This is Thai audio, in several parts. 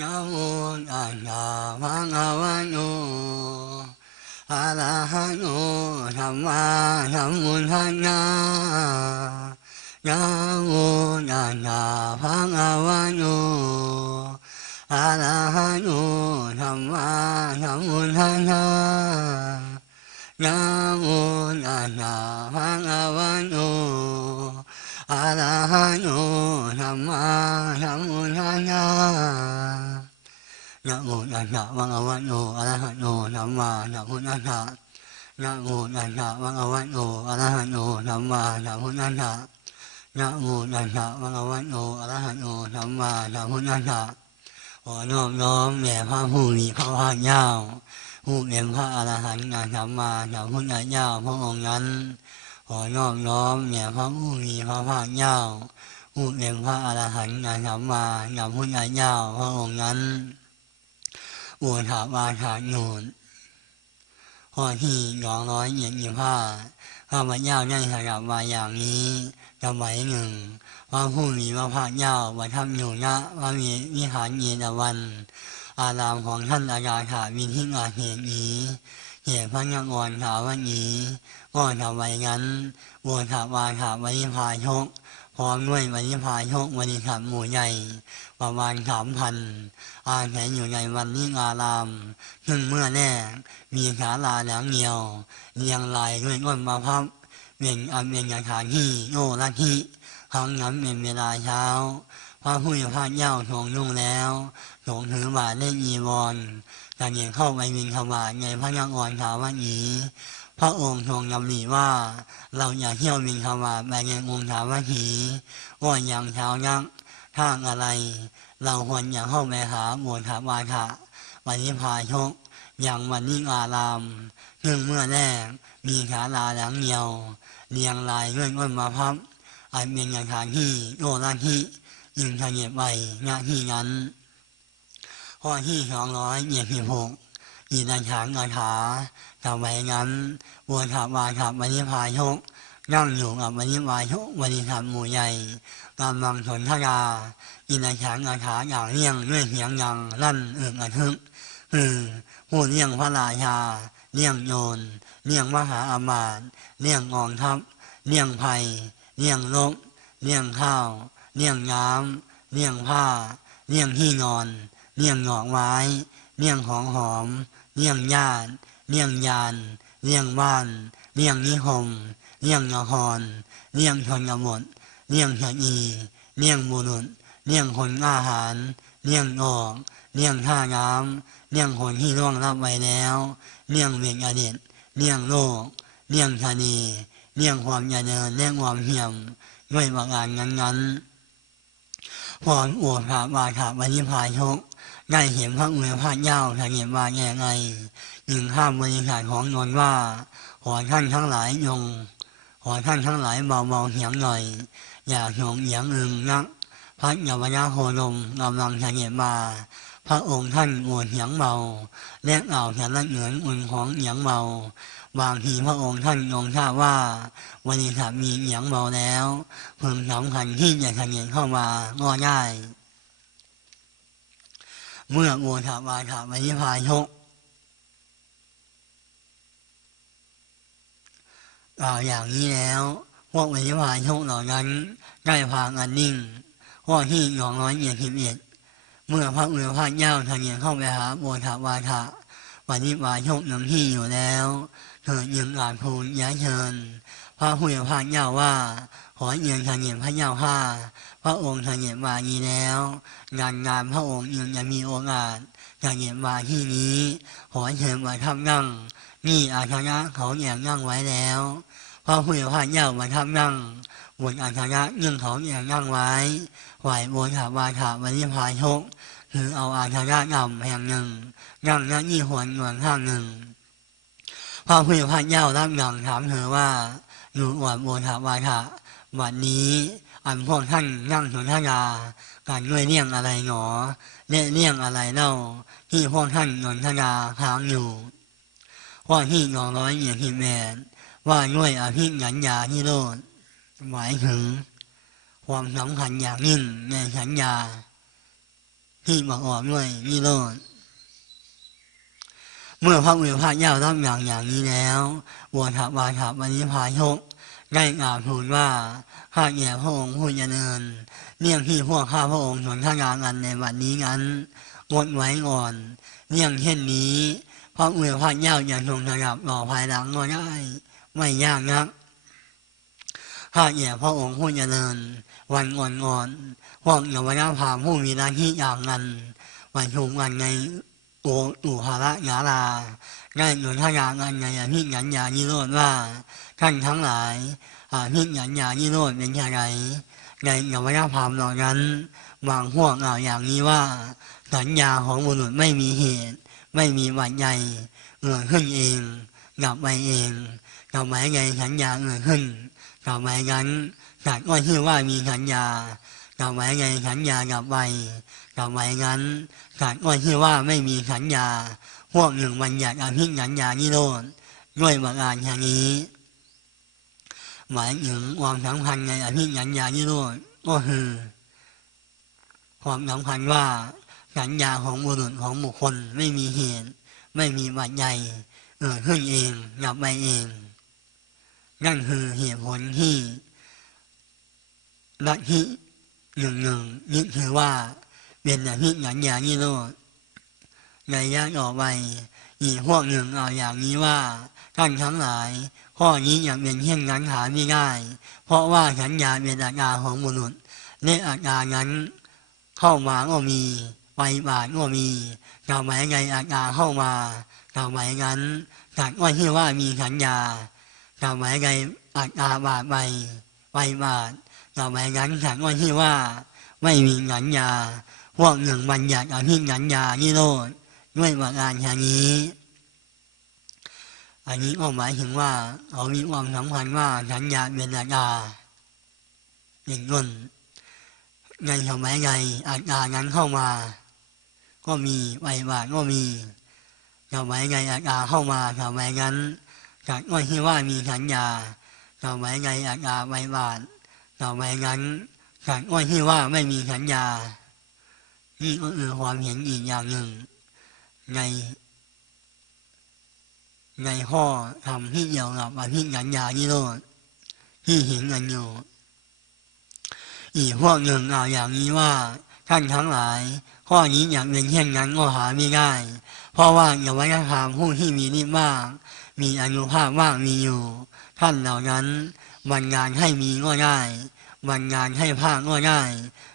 นะโมตัสสะภะคะวะโตอะระหะโตสัมมาสัมพุทธัสสะนะโมตัสสะภะคะวะโตอะ นะโมตัสสะภะคะวะโตอะระหะโตสัมมาสัมพุทธัสสะนะโมตัสสะภะคะวะโตอะระหะโตสัมมาสัมพุทธัสสะนะโมตัสสะภะคะวะโตอะระหะโตสัมมาสัมพุทธัสสะนะหัวะโตอะระหะโตสัมมาสัมพุทธัสสะขอนอบน้อมแด่พระผู้มีพระภาคเจ้าผู้เป็นพระอรหันต์สัมมาสัมพุทธเจ้าพระองค์นั้นขอนอบน้อมแด่พระผู้มีพระภาคเจ้าผู้เป็นพระอรหันต์สัมมาสัมพุทธเจ้าพระองค์นั้น อุทาวาทานูนข้อที่สองร้อยเจ็ดสิบห้าข้าพเจ้าได้สดับมาอย่างนี้สมัยหนึ่งพระผู้มีพระภาคเจ้าประทับอยู่ณพระวิหารเยตวัน อารามของท่านอาจารย์ขาวินทิกาเหตุนี้เหตุพระนครถาวันนี้ก็ทำไมนั้นอุทาวาทาวิพาชก ร้อมด้วยวิพาชกบริษัทหมู่ใหญ่ ประมาณสามพันอาศัยอยู่ในวันนิอาราม ซึ่งเมื่อแรกมีศาลาหลังเดียวเรียงรายด้วยต้นมะพร้าวเป็นอันเป็นสถานที่โยละที่ครั้งนั้นเป็นเวลาเช้าพระผู้มีพระเจ้าทรงนุ่งแล้วทรงถือบาตรได้ยีวรแต่เห็นเข้าไปวินขบาตในพระนครถาวันนี้ พระองค์ทรงดำริว่า เราอย่าเที่ยววินขบาตไปในองค์ถาวันีว่าอย่างเช้ายักทาอะไร เราควรอย่าเข้าไปหาโมทาวาทะวันนี้พาชกอย่างวันนี้อารามซึ่งเมื่อแรกมีศาลาหลังเดียวเรียงรายด้วยต้นมะพร้าวอันเป็นสถานที่โยราที่ยิงทะเยไปณที่นั้นข้อที่สองร้อยเจ็ดสิบหกอินทานคาถา สมัยนั้นบัวถาวาถาวันนี้พาชกนั่งอยู่กับวันนี้วาชกบริษัทหมู่ใหญ่กำลังสนทนาอินทานคาถาอย่างเลี่ยงด้วยเสียงดังลั่นอึกระทึกคือพูดเลี่ยงพระราชาเลี่ยงโยนเลี่ยงมหาอามาตย์เลี่ยงกองทัพเลี่ยงภัยเลี่ยงลบเลี่ยงข้าวเลี่ยงน้ำเลี่ยงผ้าเลี่ยงที่นอนเลี่ยงหงอกไม้เลี่ยงของหอมเลี่ยงญาติ เลี่ยงยาน เลี่ยงบ้าน เลี่ยงนิคม เลี่ยงนคร เลี่ยงชนบทเลี่ยงชนีเลี่ยงบุรุษ เลี่ยงคนอาหาร เลี่ยงออก เลี่ยงท่าน้ำเลี่ยงคนที่ร่วงรับไว้แล้ว เลี่ยงเวียนอดีตเลี่ยงโลก เลี่ยงชนี เลี่ยงความยาเจริญและความเหี่ยมด้วยประการนั้นๆพรอวดพระบาทาบริพาชกได้เห็นพระอุพระเจ้าทางเสด็จมาแง่ไง จึงข้ามบริษัทของนนว่าขอท่านทั้งหลายยงขอท่านทั้งหลายเบาๆเสียงหน่อย อย่าส่งเสียงอึงนักพระยาวราโคดมกำลังเสด็จมาพระองค์ท่านอวดเสียงเบาและเหล่าสารเหนือนอุ่นของเสียงเบาบางทีพระองค์ท่านทรงทราบว่าบริษัทมีเสียงเบาแล้วเพึงสำคัญที่จะเสด็จเข้ามาก็ได้เมื่อโอทาวาทาวินิพาชก กล่าวอย่างนี้แล้ว พวกวินิพาชกเหล่านั้น ได้พากันนิ่งข้อที่สองร้อยเจ็ดสิบเอ็ดเมื่อพระอุณพระเจ้าทะเยนเข้าไปหาโอทาวาทะวันนี้วาโชกนำที่อยู่แล้วเธอยึงอาจทูลย้ายเชิญ พระผู้เป็นพระเจ้าว่า ขอเยือนทะเยนพระเจ้าข้าพระองค์ทะเยนมานี้แล้ว งานงานพระองค์ยังจะมีโอกาสจะเห็นมาที่นี้ขอเชิญมาทับนั่ง นี่อาชนะเขาแย่งนั่งไว้แล้วพระผู้พระเจ้ามาทับนั่งบนอาชนะยังเขาแย่งนั่งไว้ฝ่ายบนถาวาถาวันนี้พายชกคือเอาอาชนะนำแห่งหนึ่งนั่งหน้ายี่หวนหนวนข้างหนึ่งพระผู้พระเจ้ารับหนังถามเธอว่าอยู่อวดบนถาวาถาวันนี้อันพวกท่านนั่งสนทนาการด้วยเรื่องอะไรหนอและเรื่องอะไรเล่าที่พวกท่านสนทนาค้างอยู่ ว่าที่สองร้อยเจ็ดสิบแปดว่าด้วยอาภิญญาที่โลดหมายถึงความสำคัญอย่างยิ่งในสัญญา ที่ประกอบด้วยนิโรธเมื่อพระอุปพาเจ้ารับอย่างอย่างนี้แล้วบวชวาถาปณิพายกได้กล่าวทูลว่าข้าแก่พระองค์ผู้เจริญเรื่องที่พวกข้าพระองค์สนทนากันในวันนี้นั้นงดไว้ก่อนเรื่องเช่นนี้ พระอุปพาเจ้าจะทรงสลับต่อภายหลังก็ได้ไม่ยากนักข้าแก่พระองค์ผู้เจริญ วันก่อนๆพวกเยาวชนพาผู้มีหน้าที่อย่างนั้นวันชุมกันในโอตุหาระยาลาได้หนุนทยากันในอภิญญานิโรธว่าท่านทั้งหลายอภิญญานิโรธเป็นอย่างไรในเยาวชนพามเหล่านั้นบางพวกกล่าวอย่างนี้ว่า สัญญาของบุรุษไม่มีเหตุ ไม่มีปัจจัยเกิดขึ้นเองดับไปเองทำไมไงสัญญาเกิดขึ้นทำไมนั้นสัตว์ก็ชื่อว่ามีสัญญาทำไมไงสัญญาดับไปทำไมนั้นสัตว์ก็ชื่อว่าไม่มีสัญญา พวกหนึ่งบัญญัติอาภิสัญญานิโรธด้วยประการชนี้หมายถึงความสำคัญในอภิสัญญานิโรธก็คือความสำคัญว่า สัญญาของบุรุษของบุคคลไม่มีเหตุ ไม่มีปัจจัยเกิดขึ้นเองดับไปเอง นั่นคือเหตุผลที่ลัทธิหนึ่งหนึ่งยึดถือว่าเป็นอภิสัญญานิโรธในระยะต่อไปอีกพวกหนึ่งเอาอย่างนี้ว่าท่านทั้งหลายข้อนี้ยังเป็นเช่นนั้นหาไม่ได้ เพราะว่าสัญญาเป็นอาการของบุรุษและอาการนั้นเข้ามาก็มี ไปบาทก็มีทำไมไงอาการเข้ามาทำไมนั้นสัตว์ก็ที่ว่ามีสัญญาทำไมไงอาการบาทไปไปบาททำไมนั้นสัตว์ก็ที่ว่า ไม่มีสัญญาพวกหนึ่งบัญญัติอภิสัญญานิโรธด้วยประการชนี้ อันนี้ก็หมายถึงว่าเขามีความสำคัญว่าสัญญาเป็นอาการเป็นต้นในสมัยใดอาการนั้นเข้ามา ก็มีไวบาทก็มีสมัยใดอาการเข้ามาสมัยนั้นจากก็ที่ว่ามีสัญญาสมัยใดอาการไวบาทสมัยนั้นจากก็ที่ว่าไม่มีสัญญา นี่ก็คือความเห็นอีกอย่างหนึ่ง ใน ในข้อทำที่เกี่ยวกับอภิสัญญานิโรธที่เห็นกันอยู่อีกพวกหนึ่งเอาอย่างนี้ว่าท่านทั้งหลาย ข้อนี้อย่างเป็นเช่นนั้นก็หาไม่ได้ เพราะว่าอย่าไว้ถามผู้ที่มีนิบ้างมีอนุภาพว่างมีอยู่ ท่านเหล่านั้นบันงานให้มีก็ได้บันงานให้ภาคก็ได้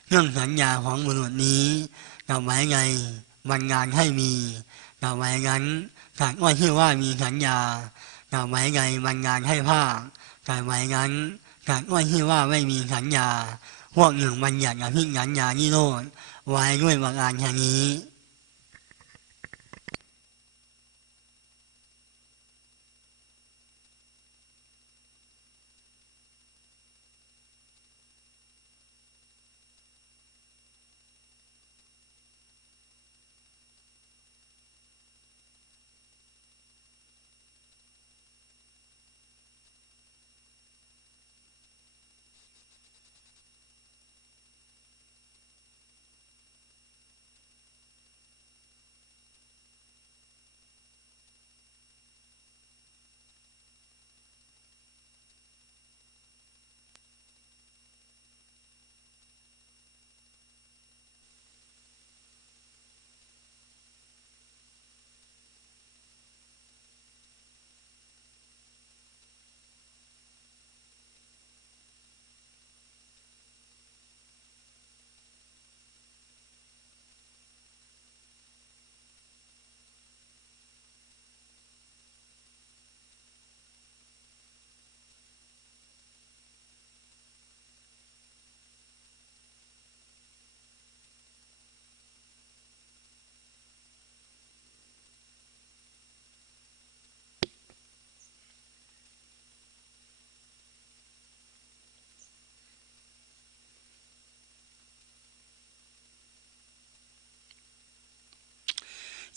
เรื่องสัญญาของบุรุษนี้ทำไมไงบันงานให้มีทำไมนั้นสัตว์ก็ชื่อว่ามีสัญญาทำไมไงบันงานให้ภาคทำไมนั้นสัตว์ก็ชื่อว่าไม่มีสัญญา พวกหนึ่งบัญญัติอภิสัญญานิโรธไว้ด้วยประการชนี้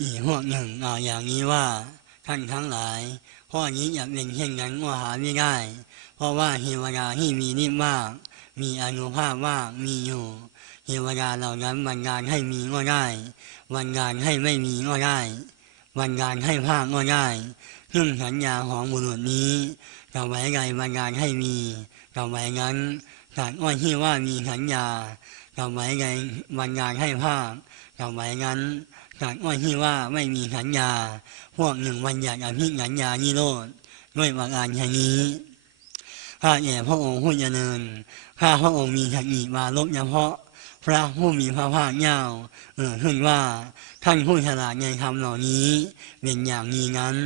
อีกพวกหนึ่งเอาอย่างนี้ว่าท่านทั้งหลายข้อนี้อย่าเป็นเช่นนั้นก็หาไม่ได้ เพราะว่าเทวดาที่มีนิมมากมีอนุภาพว่ามีอยู่เทวดาเหล่านั้นบันดาลให้มีก็ได้บันดาลให้ไม่มีก็ได้บันดาลให้ภาคก็ได้ซึ่งสัญญาของบุรุษนี้ต่อไปใดบันดาลให้มีต่อไปนั้นสัตว์ก็ที่ว่ามีสัญญาต่อไปใดบันดาลให้ภาคต่อไปนั้น นสัตว์ก็ที่ว่าไม่มีสัญญา พวกหนึ่งบัญญัติอภิสัญญานิโรธด้วยประการชนี้ข้าแก่พระองค์ผู้เจริญข้าพระองค์มีสติมาลบเฉพาะ พระผู้มีพระภาคเจ้าเอ่ยขึ้นว่าท่านผู้ฉลาดในคำเหล่านี้เป็นอย่างนี้นั้น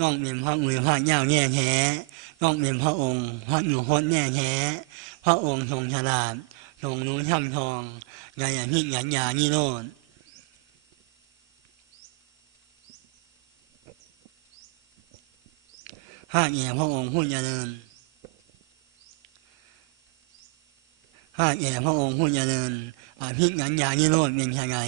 ต้องเป็นพระมือพระเจ้าแน่แท้ต้องเป็นพระองค์พระอยู่คตแน่แท้พระองค์ทรงฉลาดทรงรู้ช่ำทองในอภิญญานิโรธ ข้าแก่พระองค์ผู้เจริญข้าแก่พระองค์ผู้เจริญอภิญญานิโรธเป็นไง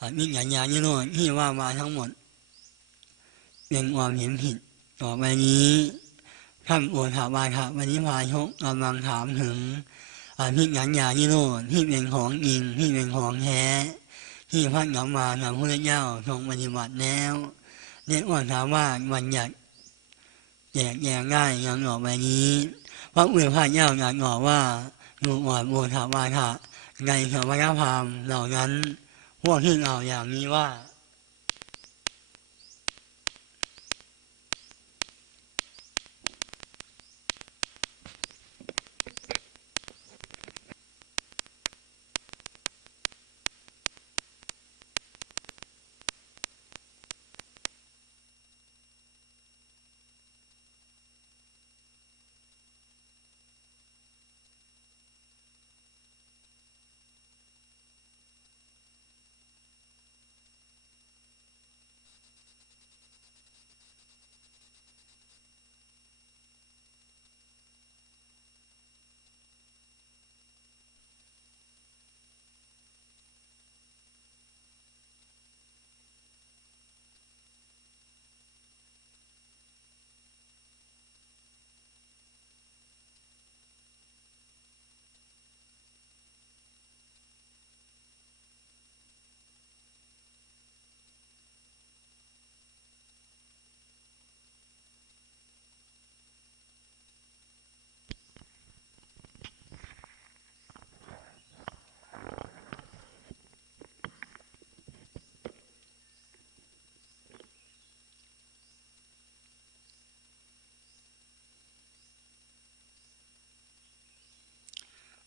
อภิญญานิโรธที่ว่ามาทั้งหมด เป็นความเห็นผิดต่อไปนี้ท่านโอทาวาทะวันนี้พาชกกำลังถามถึงอภิญญานิโรธที่เป็นของจริงที่เป็นของแท้ ที่พระสัมมาสัมพุทธเจ้าทรงปฏิบัติแล้วเรียกว่าสามารถบัญญัติแจกแจงได้อย่างต่อไปนี้พระอุปาเจ้าอยากบอกว่าดูอ่อนโบธาวาทะในสมณพราหมณ์เหล่านั้นพวกที่เราอย่างนี้ว่า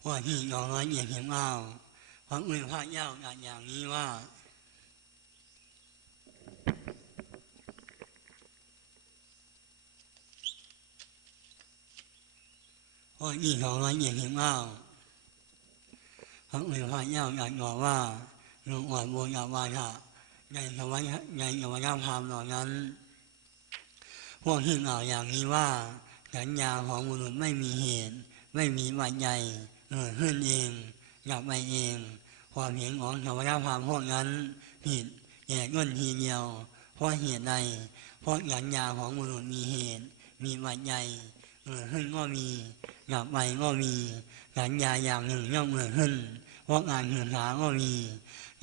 ว่าที่น้องน้อยเอียงเห็นเอาพระอุปาเจ้าอยากอย่างนี้ว่าพราะอีกของร้อยเอ็ดสิบเก้าพระอุปาเจ้าอยากบอกว่าหลวงอ่อนบุญกับวาทะในสวรรค์ในสวรรค์พรามเหล่านั้นพวกที่กล่าวอย่างนี้ว่าสัญญาของบุรุษไม่มีเหตุ ไม่มีปัจจัย เกิดขึ้นเองดับไปเอง ความเห็นของสวรรค์พรามพวกนั้น ผิดแย่ก้นทีเดียว เพราะเหตุใดเพราะสัญญาของบุรุษมีเหตุ มีปัจจัยเกิดขึ้นก็มีกลับไปก็มีสัญญาอย่างหนึ่งย่อมเกิดขึ้นเพราะการศึกษาก็มี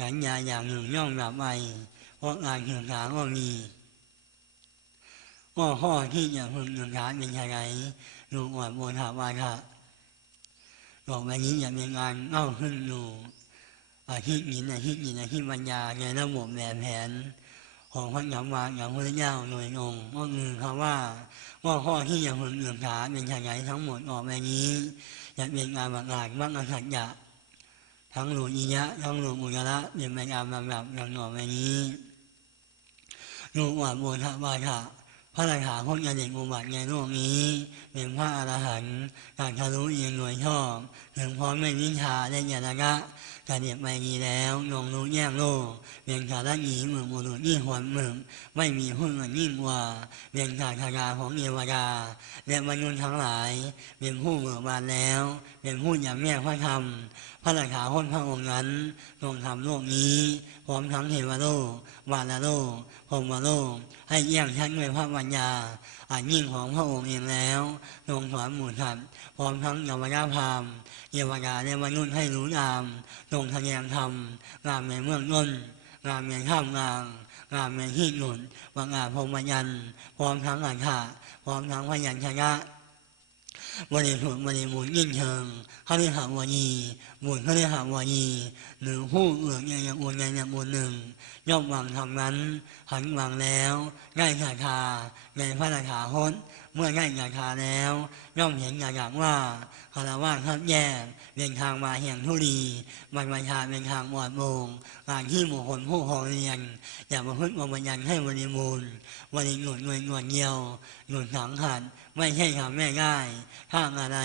สัญญาอย่างหนึ่งย่อมกลับไปเพราะการศึกษาก็มีก็ข้อที่จะพึงศึกษาเป็นยังไงดูก่อนโมทาวาทะ บอกวันนี้จะเป็นงานเล่าขึ้นอยู่อาทิตย์นี้อาทินี้อาทิตย์ปัญญาในระบบแบบแผน ของพระยามวาอย่างพระเจ้าโดยตรงก็คือคำว่าว่าข้อที่จะพึงศึกษาเป็นยังไงทั้งหมดออกไปนี้จะเป็นการประกาศมรรคสัจจะทั้งหลุอิยะทั้งหลุอุยระเป็นไปตามลำดับอย่างต่อไปนี้ลูกว่าบุญวาทะ พระราชาพจน์เด็กอุบัติในโลกนี้เป็นพระอรหันต์การทะลุเอียงหน่วยชอบถึงพร้อมในวิชาและญาณะจะเดียบไปดีแล้วยงรู้แย่งโลกเวียงชาละหนีเมืองบุรุษยิ่งหวนเมืองไม่มีหุ้นเงินยิ่งกว่าเวียงชาชายาของเอวดาและมนุษย์ทั้งหลายเป็นผู้เบิกบานแล้วเป็นผู้ยำแย่พระธรรมพระราชาพ้นพระองค์นั้นทรงทำโลกนี้พร้อมทั้งเทวโลกวาลโลกพรมโลก ให้แย่งชัดด้วยพระปัญญาอันยิ่งของพระองค์เองแล้วทรงสอนหมู่สัตว์พร้อมทั้งเยาวราพรามเยาวดาและมนุษย์ให้รู้งามทรงแสดงธรรมงามในเมืองน้นงามในข้ามงางงามในที่หนุนวางอาพรมยันต์พร้อมทั้งอัฏฐะพร้อมทั้งพยัญชนะ บริสุทธิ์บริบูรณ์ยิ่งเชิงเขาเรียกหาวันนี้บุญเขาเรียกหาวันนี้หรือผู้เอื่นยังยังอุ่นยังยังอุ่นหนึ่งย่อมหวังทำนั้นหันหวังแล้วได้ศรัทธาในพระราชาหนเมื่อได้ศรัทธาแล้วย่อมเห็นอย่างว่าคารวะทับแย่เป็นทางมาแห่งทุลีบรรพชาเป็นทางบอดโมงการที่บุคคลผู้ครองเรียนอย่าประพฤติบัญญัติให้บริบูรณ์บริหนุนเงินหนวดเยียวหนุนสังขัดไม่ใช่ทำแม่ง่ายข้างอะไร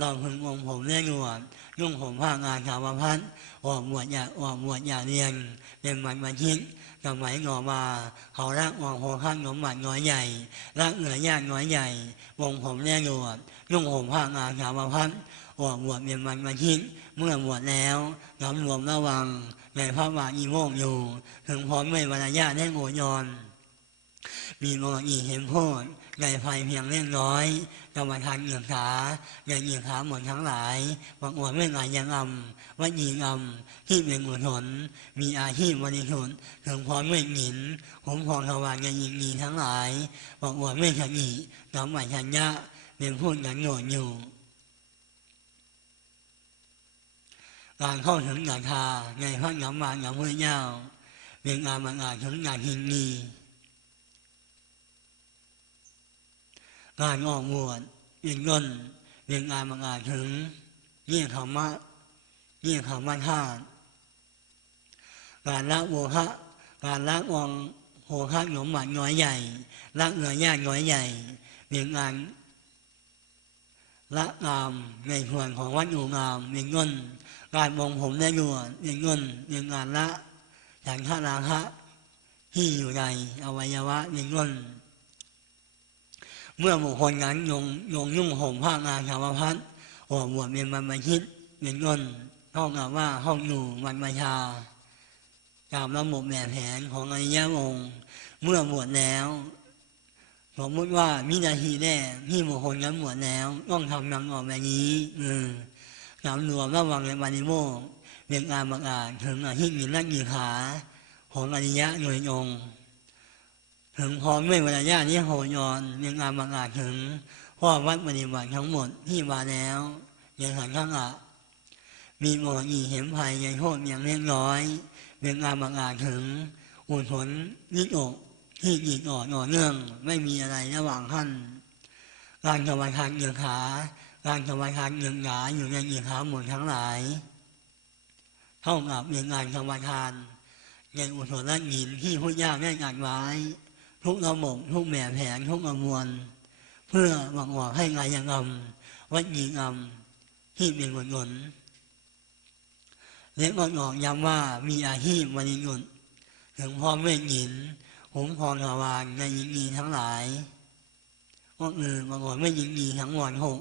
ลองพึงองผมเล่หนวดนุ่งผมผ้างานชาวพัดออกบวชอย่าออกบวชอย่าเรียนเป็นมันมาชิดสมัยหนอมาเขารักออกหัวข้างหนมหมัดน้อยใหญ่รักเหนือยากน้อยใหญ่วงผมแน่หนวด นุ่งผมผ้างานชาวพัดออกบวชเป็นมันมาชิดเมื่อบวชแล้วน้ำรวมระวังในพระบาทอีโมกอยู่ ถึงพร้อมไม่วรรยาได้โงยอนมีมองอีเห็นโพดในไฟเพียงเล็กน้อยกรรมฐานเหงื่อขาอย่างเหงื่อขาหมดทั้งหลายบางอวดไม่หลายยังอำว่ายิงอำที่เป็นกุศลมีอาชีพบริสุทธิ์ถึงพร้อมไม่หงินผมพองทวารยังยิงมีทั้งหลายบางอวดไม่ชนีน้ำหมายชัญญะ เป็นพูดกันโหนดอยู่การเข้าถึงงานทาในพระน้ำมันของพระเจ้าเป็นงานมันอาจถึงงานหินนีการออกบวชเป็นเงินเป็นงานมันอาจถึงเยี่ยธรรมะเยี่ยธรรมะธาตุการละโวหะการละวงโหคะหนมหมัดน้อยใหญ่ละเหนือยากน้อยใหญ่เป็นงาน ละงามในส่วนของวัดอยู่งามเป็นเงินการมองผมได้ด่วนเป็นเงินเป็นงานละฉันทราคะที่อยู่ในอวัยวะเป็นเงินเมื่อบุคคลนั้นยงยงยุ่งห่มผ้างานชาวพัดออกบวชเป็นบรรพชิตเป็นเงินเท่ากับว่าห้องอยู่บรรพชาตามระบบแบบแผนของอริยวงศ์เมื่อบวชแล้ว สมมติว่ามินาทีแรกที่บุคคลนั้นบวชแล้ว ต้องทำนำออกแบบนี้อืมสำรวมระวังในวันนิโมกข์เป็นการประกาศถึงอาทิตย์มีนักกีขาของอริยะหน่วยองถึงพร้อมด้วยวรรยาที่โหยอนเป็นการประกาศถึงข้อวัดปฏิบัติทั้งหมดที่มาแล้วยังหันข้างอะมีหมออีเห็นภัยยังโทษอย่างเล็กน้อยเป็นการประกาศถึงอุศลนิจอก ที่อีกอ่อนต่อเนื่องไม่มีอะไรระหว่างท่านการสมาทานเงินขาการสมาทานเงินหนาอยู่ในอีกขาหมดทั้งหลาย เท่ากับเป็นงานสมาทานในอุศลหินที่พุทธเจ้าได้จัดไว้ ทุกระบบทุกแบบแผนทุกกระบวนเพื่อหวังหวังให้งานยังงำวัดยิงงำที่เป็นกุศลและก็บอกย้ำว่ามีอาชีพบริสุทธิ์ถึงพร้อมด้วยหิน หุมพรทวารในหญิงดีทั้งหลายพวก็คือบางคนไม่หญิงดีทั้งวันหก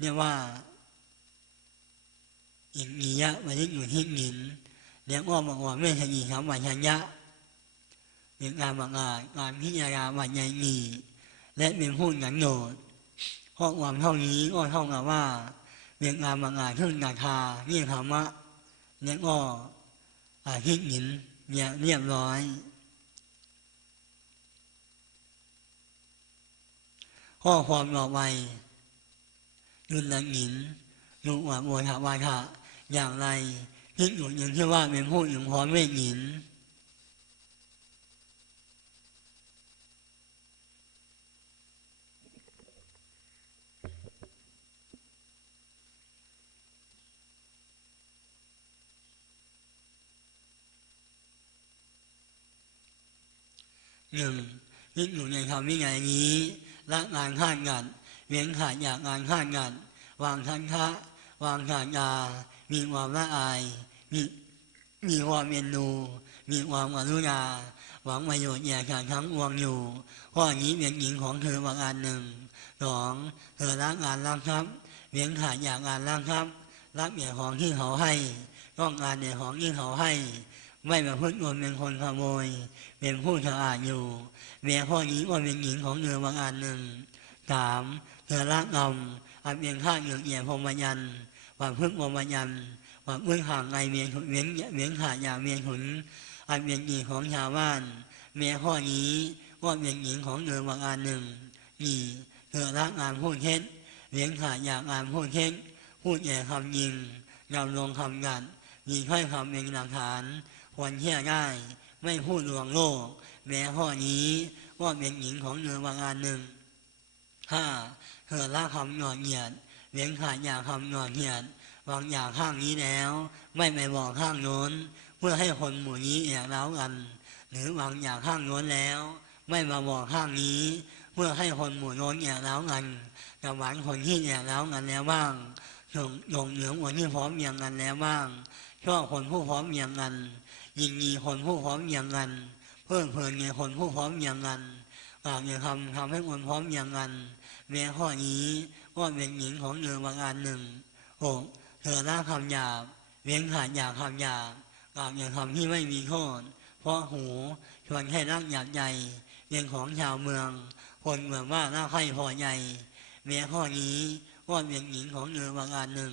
เรียกว่าหญิงดียะวันนี้อยู่ที่หญินแล้วก็บางคนไม่ใช่หญิงทั้งวันชัญญะเป็นการประกาศการพิจารณาวันใหญ่มีและเป็นผู้หนันโหนดข้อความเท่านี้ก็เท่ากับว่าเป็นการประกาศขึ้นนาคาที่ธรรมะแล้วก็อาทิตย์หินเนี่ยเรียบร้อย ข้อความต่อไปยุนนังหญินยุวาโมทาวาทะอย่างไรที่อยู่อย่างที่อว่าเป็นผู้หญิงพร้อมเวทหญินหนึ่งยึดอยู่ในธรรมวินัยนี้ ละงานข้านกันเว้นขาดจากงานข้านกันวางทันทะวางขาดยามีความละอาย มีมีความเอ็นดูมีความกรุณาหวังประโยชน์แก่กันทั้งปวงอยู่ข้อนี้เป็นหญิงของเธอบางอันหนึ่งสองเธอรักงานรักทรัพย์เลี้ยงขาดอยากงานรักทรัพย์รักแต่ยของที่เขาให้ ต้องการแต่ยของที่เขาให้ ไม่ประพฤติตนเป็นคนขโมย เป็นผู้สะอาดอยู่ แม้ข้อนี้ก็เป็นหญิงของเธอบางอันหนึ่งสามเธอรักงำอันเป็นข้าเหยื่อเหยียพรหมยันว่าพึ่งพรหมยันว่าพึ่งห่างไกลเมียนขุนเมียนเมียขาดอยากเมียนขุนอันเป็นหญิงของชาวบ้านแม้ข้อนี้ก็เป็นหญิงของเธอบางอันหนึ่งนี่เธอรักงานพูดเท็จเลี้ยงขาดอยากงานพูดเท็จพูดแย่คำยิงดำลงคำกัดมีถ้อยคำเป็นหลักฐานควรเชื่อได้ไม่พูดลวงโลก แม้ข้อนี้ว่าเป็นหญิงของเธอบางอันหนึ่งห้าเธอละคำหยอดเหยียดเลี้ยงขาดอยากคำหยอดเหยียดบางอย่างข้างนี้แล้ว ไม่ไปบอกข้างโน้น เพื่อให้คนหมู่นี้แอบเล้ากัน หรือบางอย่างข้างโน้นแล้ว ไม่มาบอกข้างนี้ เพื่อให้คนหมู่โน้นแอบเล้ากันกับหวานคนที่แอบเล้ากันแล้วบ้างหลงหลงเหลืองคนที่พร้อมเมียงกันแล้วบ้างชอบคนผู้พร้อมเมียงกันยินดีคนผู้พร้อมเมียงกัน เพื่อเพลินในคนผู้พร้อมเมียงกันปากอย่าทำทำให้คนพร้อมเมียงกันแม้ข้อนี้ก็เป็นหญิงของเธอบางอันหนึ่งหกเธอละคำหยาบเว้นขาดอยากคำหยาบปากอย่าทำที่ไม่มีโทษเพราะหูชวนให้รักหยาบใจเป็นของชาวเมือง คนเมืองว่าน่าใครพอใจแม้ข้อนี้ก็เป็นหญิงของเธอบางอันหนึ่ง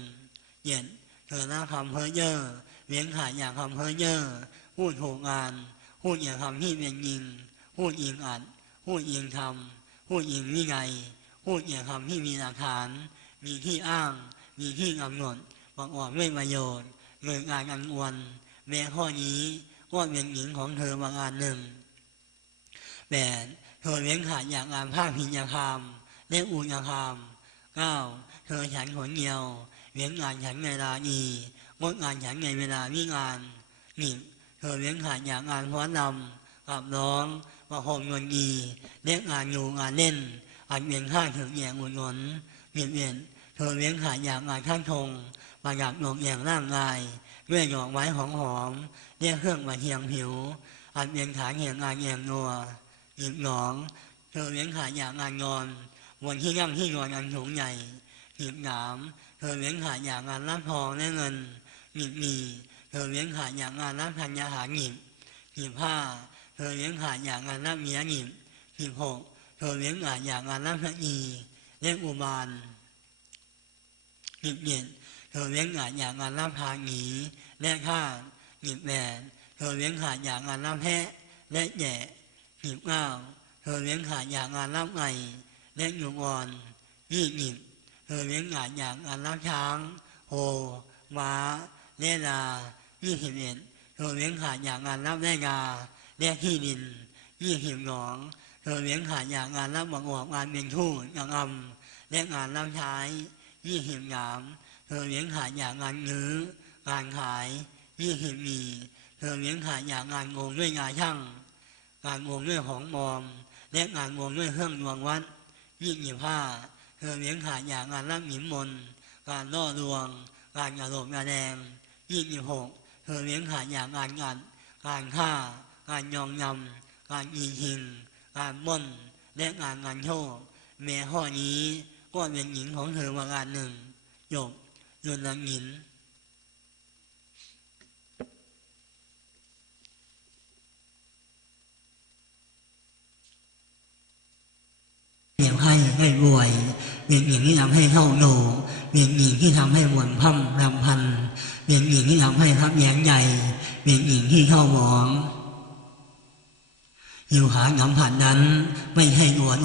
เย็นเธอละคำเพ้อเจ้อเว้นขาดอยากคำเพ้อเจ้อพูดถูกงาน พูดอย่าคำที่เป็นยิงพูดอิงอัดพูดอิงทำพูดอิงวิไงพูดอย่าคำที่มีหลักฐาน มีที่อ้าง มีที่กำหนดประกอบด้วยประโยชน์เกิดการอันอวนแม้ข้อนี้ก็เป็นหญิงของเธอบางอันหนึ่งแปดเธอเลี้ยงขาดอย่ากงานภาคพิญญาคามและอุญาคามเก้าเธอฉันขนเดียวเลี้ยงงานฉันในเวลาอีงดงานฉันในเวลาวิงานหนี่ เธอเลี้ยงขาอยากงานฟ้อนำกับร้องประคมเงินดีเลี้ยงงานอยู่งานเล่นอันเป็นข้าถึงแยงอุ่นนเวียนเวียนเธอเลี้ยงขาอยากงานข้างทงประหยัดลงแยงร่างกายด้วยดอกไม้หอมหอมเรียกเครื่องมาเทียงผิว อันเป็นขาแห่งงานแยงนัวหยิบหนองเธอเลี้ยงขาอยากงานนอนบนที่นั่งที่นอนอันสูงใหญ่หยิบหนามเธอเลี้ยงขาอยากงานรับทองและเงินหยิบมี เธอเลี้ยงขาอย่ากงานรับพันยาหาหยิบหยิบผ้าเธอเลี้ยงขาอย่ากงานรัเมียหยิบหยิบหกเธอเลี้ยงขาอย่ากงานรับพระอีเลี้ยงอุบาลหยิบเย็นเธอเลี้ยงขาอย่ากงานรัพาหีและข้าหยิบแหวนเธอเลี้ยงขาอย่ากงานรับแพะและแย่หยิบก้าเธอเลี้ยงขาอย่ากงานรับไงและหยุกอ่อนยี่หยิบเธอเลี้ยงขาอย่ากงานรับช้างโหม้าเลลา ยี่สิบเอ็ดเธอเลี้ยงขาอยากงานรับแร่กาและที่ดินยี่สิบสองเธอเลี้ยงขาอยากงานรับบังออกงานเป็นทูตอย่างอำและงานรับใช้ยี่สิบสามเธอเลี้ยงขาอยากงานนื้องานขายยี่สิบสี่เธอเลี้ยงขาอยากงานงงด้วยงานช่าง งานวงด้วยของมอม และงานวงด้วยเครื่องดวงวัดยี่สิบห้าเธอเลี้ยงขาอยากงานรับหมินมนการล่อลวงการกระโดดกระแดงยี่สิบหก เธอเลี้ยงขาอย่ากงานงานการฆ่า การยองยำการยิงหิงการม่นและงานงานโชคแม้ข้อนี้ก็เป็นหญิงของเธอประการหนึ่งหยกยนลังหญินเพียงให้ให้รวยเป็นหญิงที่ทำให้เข้าโหนเป็นหญิงที่ทำให้หวนพั่มรำพัน เป็นอื่นที่ทำให้ทับแย้งใหญ่ เป็นอื่นที่เข้าหมอง อยู่หาหนำผ่านนั้นไม่ให้หนวด